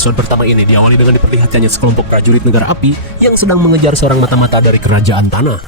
Episode pertama ini diawali dengan diperlihatkannya sekelompok prajurit negara api yang sedang mengejar seorang mata-mata dari kerajaan tanah.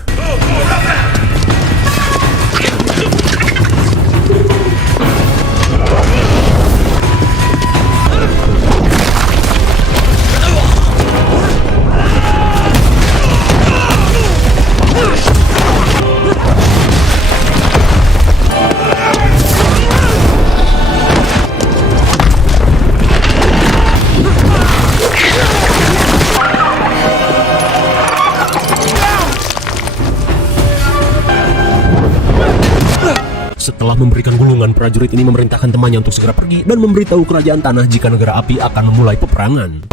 Setelah memberikan gulungan, prajurit ini memerintahkan temannya untuk segera pergi dan memberitahu kerajaan tanah jika negara api akan memulai peperangan.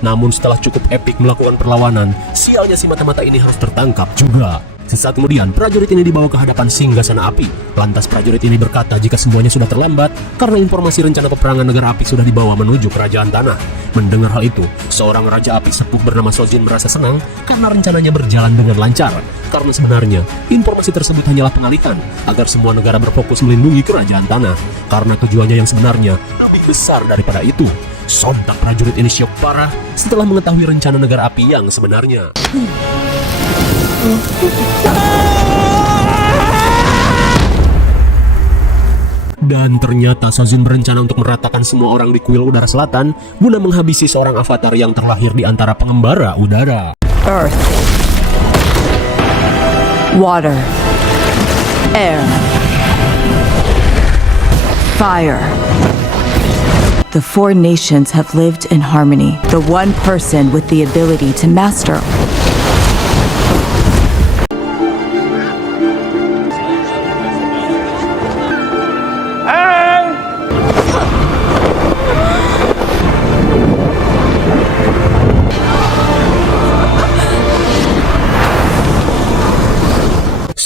Namun setelah cukup epik melakukan perlawanan, sialnya si mata-mata ini harus tertangkap juga. Sesaat kemudian, prajurit ini dibawa ke hadapan Singgasana Api. Lantas prajurit ini berkata jika semuanya sudah terlambat karena informasi rencana peperangan negara api sudah dibawa menuju kerajaan tanah. Mendengar hal itu, seorang raja api sepuh bernama Sojin merasa senang karena rencananya berjalan dengan lancar. Karena sebenarnya, informasi tersebut hanyalah pengalihan agar semua negara berfokus melindungi kerajaan tanah. Karena tujuannya yang sebenarnya lebih besar daripada itu. Sontak prajurit ini syok parah setelah mengetahui rencana negara api yang sebenarnya. Dan ternyata Sojin berencana untuk meratakan semua orang di kuil udara selatan guna menghabisi seorang avatar yang terlahir di antara pengembara udara. Earth, water, air, fire. The four nations have lived in harmony. The one person with the ability to master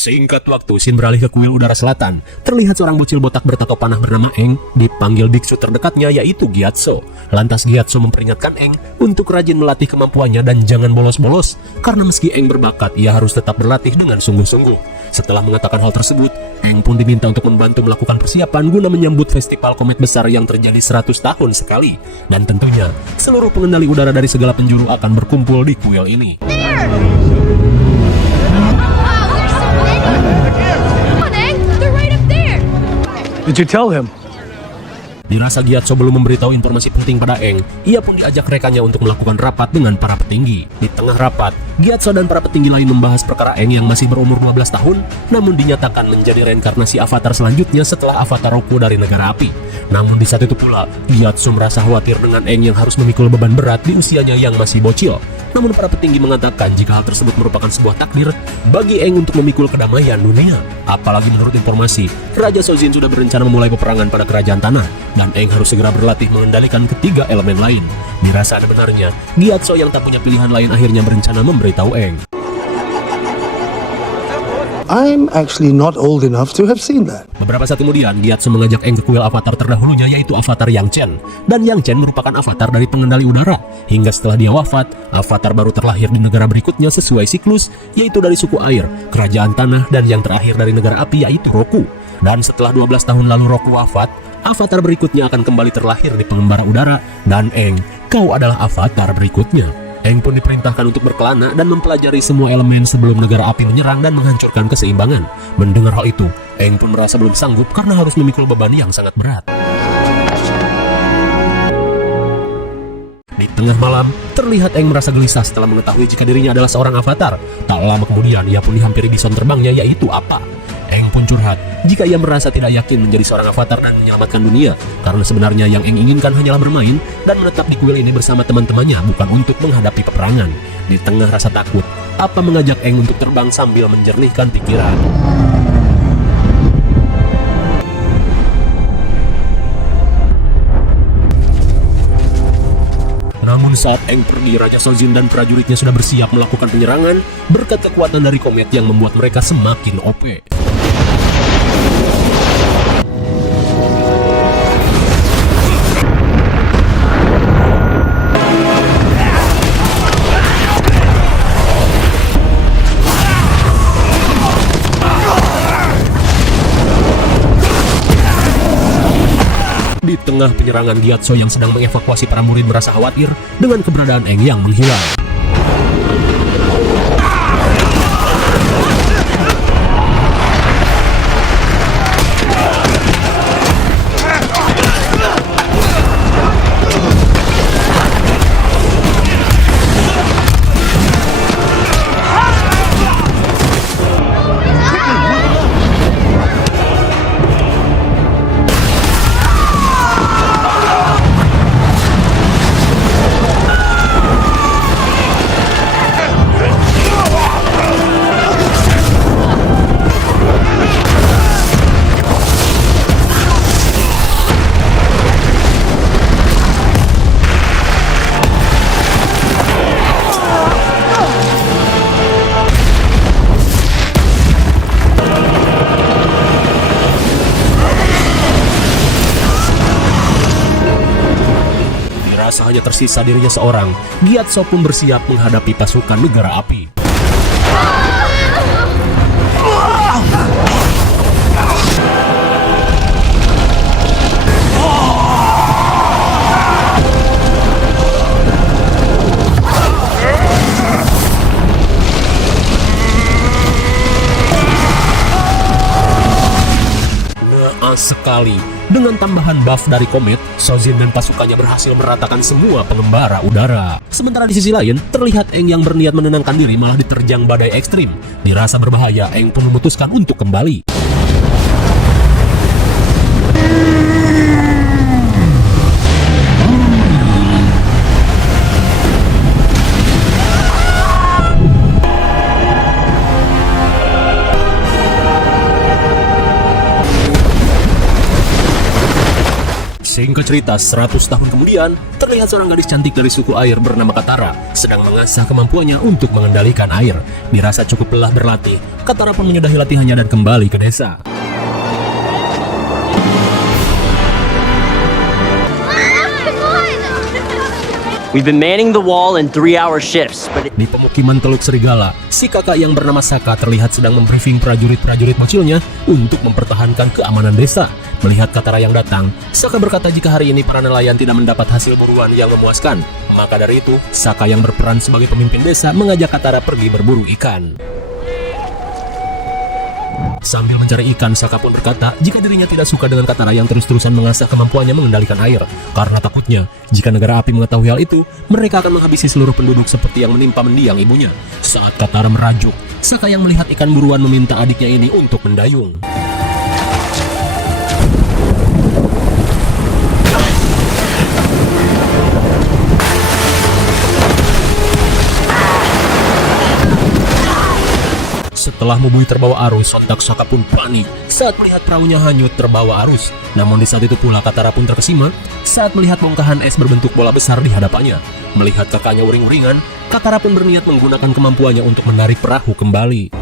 Singkat waktu, Shin beralih ke kuil udara selatan. Terlihat seorang bocil botak bertato panah bernama Eng dipanggil biksu terdekatnya yaitu Gyatso. Lantas Gyatso memperingatkan Eng untuk rajin melatih kemampuannya dan jangan bolos-bolos. Karena meski Eng berbakat, ia harus tetap berlatih dengan sungguh-sungguh. Setelah mengatakan hal tersebut, Eng pun diminta untuk membantu melakukan persiapan guna menyambut festival komet besar yang terjadi 100 tahun sekali. Dan tentunya, seluruh pengendali udara dari segala penjuru akan berkumpul di kuil ini. Did you tell him? Dirasa Gyatso belum memberitahu informasi penting pada Eng, ia pun diajak rekannya untuk melakukan rapat dengan para petinggi. Di tengah rapat, Gyatso dan para petinggi lain membahas perkara Eng yang masih berumur 12 tahun, namun dinyatakan menjadi reinkarnasi avatar selanjutnya setelah avatar Roku dari negara api. Namun di saat itu pula, Gyatso merasa khawatir dengan Eng yang harus memikul beban berat di usianya yang masih bocil. Namun para petinggi mengatakan jika hal tersebut merupakan sebuah takdir bagi Eng untuk memikul kedamaian dunia. Apalagi menurut informasi, Raja Sojin sudah berencana memulai peperangan pada kerajaan tanah, dan Eng harus segera berlatih mengendalikan ketiga elemen lain. Dirasa ada benarnya, Gyatso yang tak punya pilihan lain akhirnya berencana memberitahu Eng. I'm actually not old enough to have seen that. Beberapa saat kemudian, Gyatso mengajak Eng ke kuil avatar terdahulunya yaitu avatar Yang Chen. Dan Yang Chen merupakan avatar dari pengendali udara. Hingga setelah dia wafat, avatar baru terlahir di negara berikutnya sesuai siklus, yaitu dari suku air, kerajaan tanah, dan yang terakhir dari negara api yaitu Roku. Dan setelah 12 tahun lalu Roku wafat, avatar berikutnya akan kembali terlahir di pengembara udara. Dan Eng, kau adalah avatar berikutnya. Eng pun diperintahkan untuk berkelana dan mempelajari semua elemen sebelum negara api menyerang dan menghancurkan keseimbangan. Mendengar hal itu, Eng pun merasa belum sanggup karena harus memikul beban yang sangat berat. Di tengah malam, terlihat Eng merasa gelisah setelah mengetahui jika dirinya adalah seorang avatar. Tak lama kemudian, ia pun dihampiri bison terbangnya yaitu Appa. Eng pun curhat jika ia merasa tidak yakin menjadi seorang avatar dan menyelamatkan dunia, karena sebenarnya yang Eng inginkan hanyalah bermain dan menetap di kuil ini bersama teman-temannya, bukan untuk menghadapi peperangan. Di tengah rasa takut, Appa mengajak Eng untuk terbang sambil menjernihkan pikiran. Namun saat Eng pergi, Raja Sojin dan prajuritnya sudah bersiap melakukan penyerangan berkat kekuatan dari komet yang membuat mereka semakin OP. tengah penyerangan, Gyatso yang sedang mengevakuasi para murid merasa khawatir dengan keberadaan Aang yang menghilang. Dirasa hanya tersisa dirinya seorang, Gyatso pun bersiap menghadapi pasukan negara api. Sekali. Dengan tambahan buff dari komet, Sojin dan pasukannya berhasil meratakan semua pengembara udara. Sementara di sisi lain, terlihat Aang yang berniat menenangkan diri malah diterjang badai ekstrim. Dirasa berbahaya, Aang pun memutuskan untuk kembali. Singkat cerita, 100 tahun kemudian, terlihat seorang gadis cantik dari suku air bernama Katara sedang mengasah kemampuannya untuk mengendalikan air. Dirasa cukup lelah berlatih, Katara pun menyudahi latihannya dan kembali ke desa. We've been manning the wall in 3-hour shifts, but Di pemukiman Teluk Serigala, si kakak yang bernama Saka terlihat sedang membriefing prajurit-prajurit bocilnya untuk mempertahankan keamanan desa. Melihat Katara yang datang, Saka berkata jika hari ini para nelayan tidak mendapat hasil buruan yang memuaskan. Maka dari itu, Saka yang berperan sebagai pemimpin desa mengajak Katara pergi berburu ikan. Sambil mencari ikan, Saka pun berkata jika dirinya tidak suka dengan Katara yang terus-terusan mengasah kemampuannya mengendalikan air. Karena takutnya, jika negara api mengetahui hal itu, mereka akan menghabisi seluruh penduduk seperti yang menimpa mendiang ibunya. Saat Katara merajuk, Saka yang melihat ikan buruan meminta adiknya ini untuk mendayung. Setelah Mubui terbawa arus, sontak Saka pun panik saat melihat perahunya hanyut terbawa arus. Namun di saat itu pula Katara pun terkesima saat melihat bongkahan es berbentuk bola besar di hadapannya. Melihat kakaknya uring-uringan, Katara pun berniat menggunakan kemampuannya untuk menarik perahu kembali.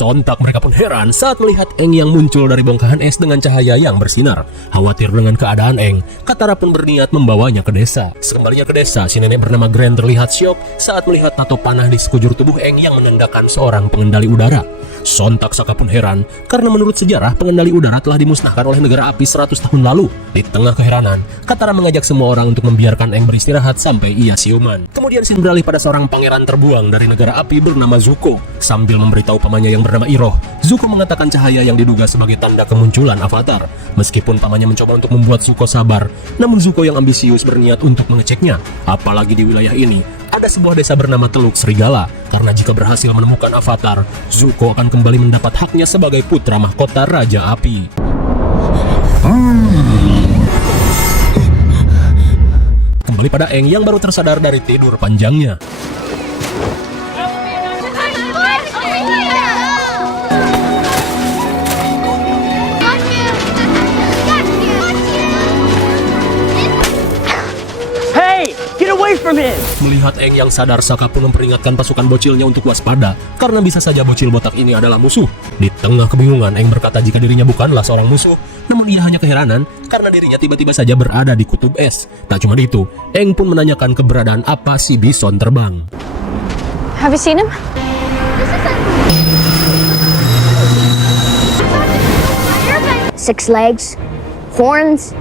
Sontak mereka pun heran saat melihat Aang yang muncul dari bongkahan es dengan cahaya yang bersinar. Khawatir dengan keadaan Aang, Katara pun berniat membawanya ke desa. Sekembalinya ke desa, si nenek bernama Grand terlihat syok saat melihat tato panah di sekujur tubuh Aang yang menandakan seorang pengendali udara. Sontak Saka pun heran karena menurut sejarah pengendali udara telah dimusnahkan oleh negara api 100 tahun lalu. Di tengah keheranan, Katara mengajak semua orang untuk membiarkan Aang beristirahat sampai ia siuman. Kemudian scene beralih pada seorang pangeran terbuang dari negara api bernama Zuko. Sambil memberitahu pamannya yang bernama Iroh, Zuko mengatakan cahaya yang diduga sebagai tanda kemunculan Avatar. Meskipun pamannya mencoba untuk membuat Zuko sabar, namun Zuko yang ambisius berniat untuk mengeceknya. Apalagi di wilayah ini ada sebuah desa bernama Teluk Serigala. Karena jika berhasil menemukan Avatar, Zuko akan kembali mendapat haknya sebagai putra mahkota Raja Api. Kembali pada Aang yang baru tersadar dari tidur panjangnya. Melihat Eng yang sadar, Saka pun memperingatkan pasukan bocilnya untuk waspada, karena bisa saja bocil botak ini adalah musuh. Di tengah kebingungan, Eng berkata jika dirinya bukanlah seorang musuh, namun ia hanya keheranan karena dirinya tiba-tiba saja berada di kutub es. Tak cuma itu, Eng pun menanyakan keberadaan apa si bison terbang. Have you seen him? 6 legs, horns.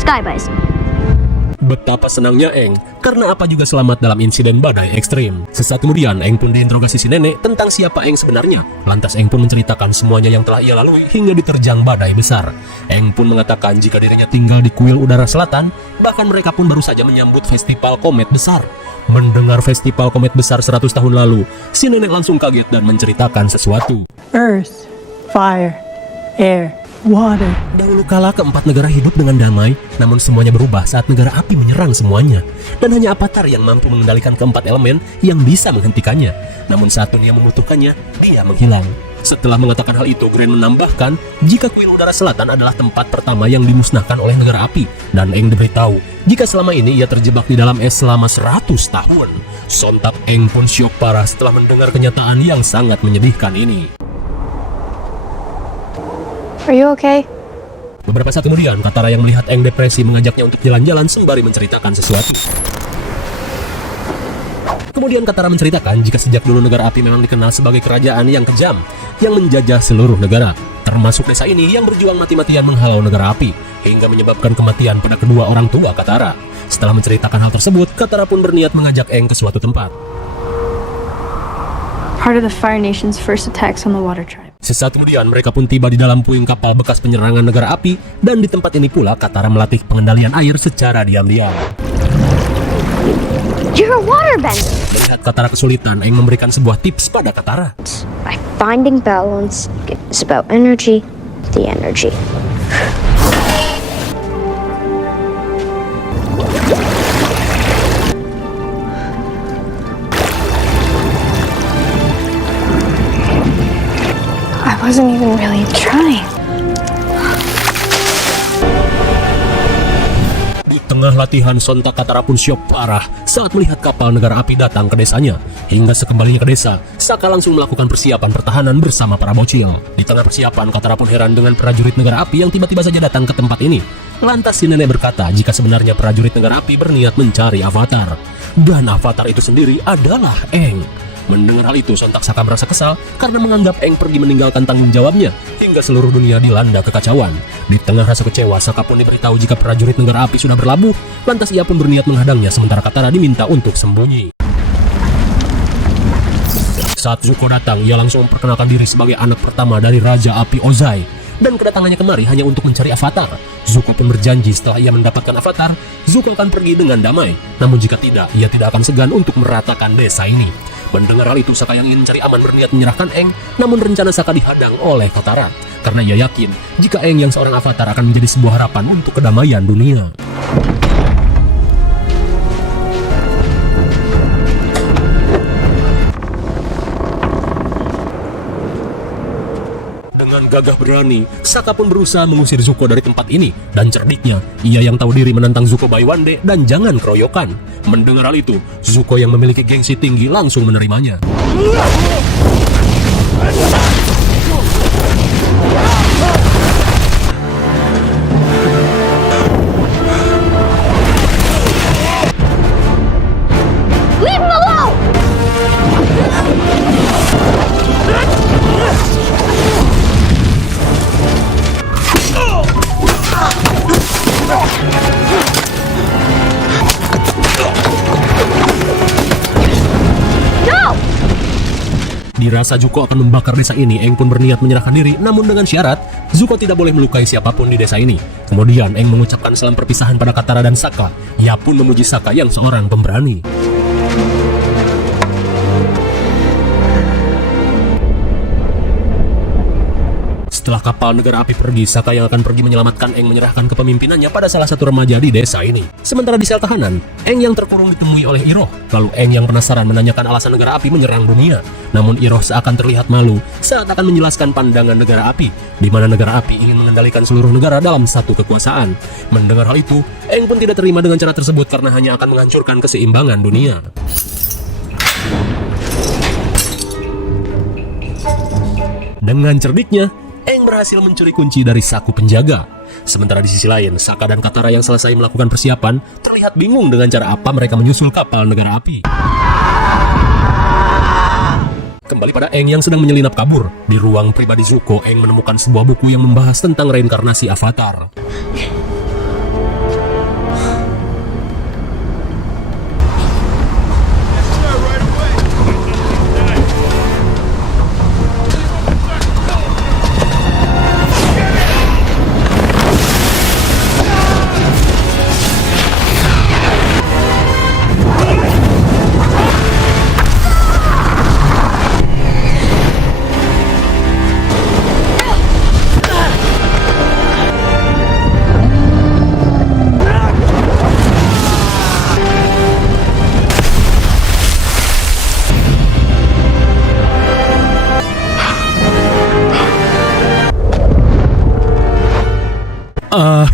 Sky bison. Betapa senangnya Eng, karena apa juga selamat dalam insiden badai ekstrim. Sesaat kemudian, Eng pun diinterogasi si nenek tentang siapa Eng sebenarnya. Lantas Eng pun menceritakan semuanya yang telah ia lalui hingga diterjang badai besar. Eng pun mengatakan jika dirinya tinggal di kuil udara selatan, bahkan mereka pun baru saja menyambut festival komet besar. Mendengar festival komet besar 100 tahun lalu, si nenek langsung kaget dan menceritakan sesuatu. Earth, fire, air, water. Dahulu kala keempat negara hidup dengan damai, namun semuanya berubah saat negara api menyerang semuanya. Dan hanya Avatar yang mampu mengendalikan keempat elemen yang bisa menghentikannya. Namun saat dunia membutuhkannya, dia menghilang. Setelah mengatakan hal itu, Grand menambahkan jika kuil udara selatan adalah tempat pertama yang dimusnahkan oleh negara api. Dan Eng diberitahu jika selama ini ia terjebak di dalam es selama 100 tahun. Sontak Eng pun syok parah setelah mendengar kenyataan yang sangat menyedihkan ini. Are you okay? Beberapa saat kemudian, Katara yang melihat Eng depresi mengajaknya untuk jalan-jalan sembari menceritakan sesuatu. Kemudian Katara menceritakan jika sejak dulu negara api memang dikenal sebagai kerajaan yang kejam, yang menjajah seluruh negara, termasuk desa ini yang berjuang mati-matian menghalau negara api, hingga menyebabkan kematian pada kedua orang tua Katara. Setelah menceritakan hal tersebut, Katara pun berniat mengajak Eng ke suatu tempat. Part of the Fire Nation's first attacks on the Water Tribe. Sesaat kemudian, mereka pun tiba di dalam puing kapal bekas penyerangan negara api, dan di tempat ini pula Katara melatih pengendalian air secara diam-diam. You're a waterbender. Melihat Katara kesulitan, Eng memberikan sebuah tips pada Katara. By finding balance, it's about energy, the energy. I wasn't even really trying. Di tengah latihan, sontak Katara pun syok parah saat melihat kapal negara api datang ke desanya. Hingga sekembalinya ke desa, Saka langsung melakukan persiapan pertahanan bersama para bocil. Di tengah persiapan, Katara pun heran dengan prajurit negara api yang tiba-tiba saja datang ke tempat ini. Lantas si nenek berkata jika sebenarnya prajurit negara api berniat mencari Avatar. Dan Avatar itu sendiri adalah Eng. Mendengar hal itu, sontak Saka merasa kesal karena menganggap Eng pergi meninggalkan tanggung jawabnya hingga seluruh dunia dilanda kekacauan. Di tengah rasa kecewa, Saka pun diberitahu jika prajurit negara api sudah berlabuh. Lantas ia pun berniat menghadangnya sementara Katara diminta untuk sembunyi. Saat Zuko datang, ia langsung memperkenalkan diri sebagai anak pertama dari Raja Api Ozai. Dan kedatangannya kemari hanya untuk mencari Avatar. Zuko pun berjanji setelah ia mendapatkan Avatar, Zuko akan pergi dengan damai. Namun jika tidak, ia tidak akan segan untuk meratakan desa ini. Mendengar hal itu, Saka yang ingin mencari aman berniat menyerahkan Eng, namun rencana Saka dihadang oleh Katara. Karena ia yakin jika Eng yang seorang Avatar akan menjadi sebuah harapan untuk kedamaian dunia. Dengan gagah berani, Saka pun berusaha mengusir Zuko dari tempat ini. Dan cerdiknya, ia yang tahu diri menantang Zuko Baiwande dan jangan keroyokan. Mendengar hal itu, Zuko yang memiliki gengsi tinggi langsung menerimanya. Leave him alone! Dirasa Zuko akan membakar desa ini, Eng pun berniat menyerahkan diri, namun dengan syarat Zuko tidak boleh melukai siapapun di desa ini. Kemudian Eng mengucapkan salam perpisahan pada Katara dan Saka. Ia pun memuji Saka yang seorang pemberani. Setelah kapal negara api pergi, Sokka yang akan pergi menyelamatkan Aang menyerahkan kepemimpinannya pada salah satu remaja di desa ini. Sementara di sel tahanan, Aang yang terkurung ditemui oleh Iroh. Lalu Aang yang penasaran menanyakan alasan negara api menyerang dunia. Namun Iroh seakan terlihat malu saat akan menjelaskan pandangan negara api, di mana negara api ingin mengendalikan seluruh negara dalam satu kekuasaan. Mendengar hal itu, Aang pun tidak terima dengan cara tersebut karena hanya akan menghancurkan keseimbangan dunia. Dengan cerdiknya, Aang berhasil mencuri kunci dari saku penjaga. Sementara di sisi lain, Sokka dan Katara yang selesai melakukan persiapan terlihat bingung dengan cara apa mereka menyusul kapal negara api. Kembali pada Aang yang sedang menyelinap kabur. Di ruang pribadi Zuko, Aang menemukan sebuah buku yang membahas tentang reinkarnasi Avatar.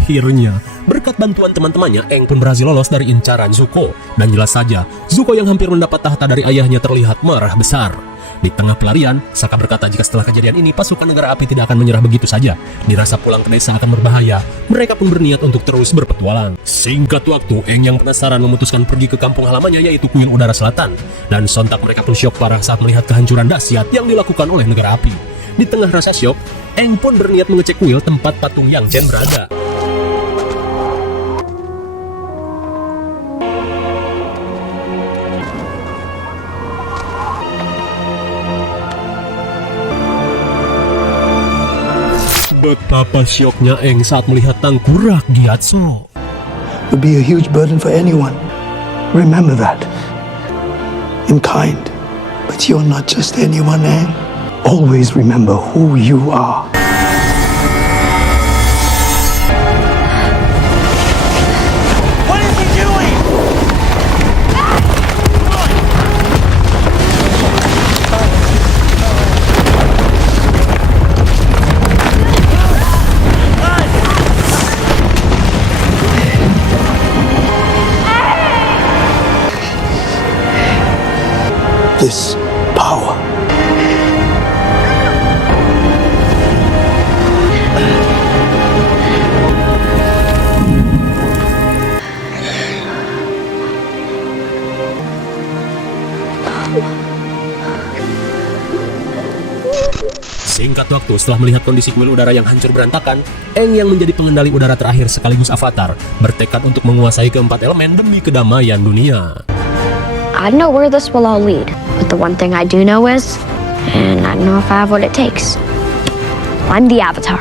Akhirnya, berkat bantuan teman-temannya, Aang pun berhasil lolos dari incaran Zuko. Dan jelas saja, Zuko yang hampir mendapat tahta dari ayahnya terlihat marah besar. Di tengah pelarian, Sokka berkata jika setelah kejadian ini pasukan negara api tidak akan menyerah begitu saja. Dirasa pulang ke desa akan berbahaya, mereka pun berniat untuk terus berpetualang. Singkat waktu, Aang yang penasaran memutuskan pergi ke kampung halamannya yaitu Kuil Udara Selatan. Dan sontak mereka pun syok parah saat melihat kehancuran dahsyat yang dilakukan oleh negara api. Di tengah rasa syok, Aang pun berniat mengecek kuil tempat patung Yang Chen berada. Betapa syoknya Aang saat melihat tengkorak Gyatso. Would be a huge burden for anyone. Remember that. In kind. But you're not just anyone, Aang. Always remember who you are. This power. Singkat waktu, setelah melihat kondisi kuil udara yang hancur berantakan, Aang yang menjadi pengendali udara terakhir sekaligus Avatar, bertekad untuk menguasai keempat elemen demi kedamaian dunia. I don't know where this will all lead, but the one thing I do know is, and I don't know if I have what it takes, I'm the Avatar.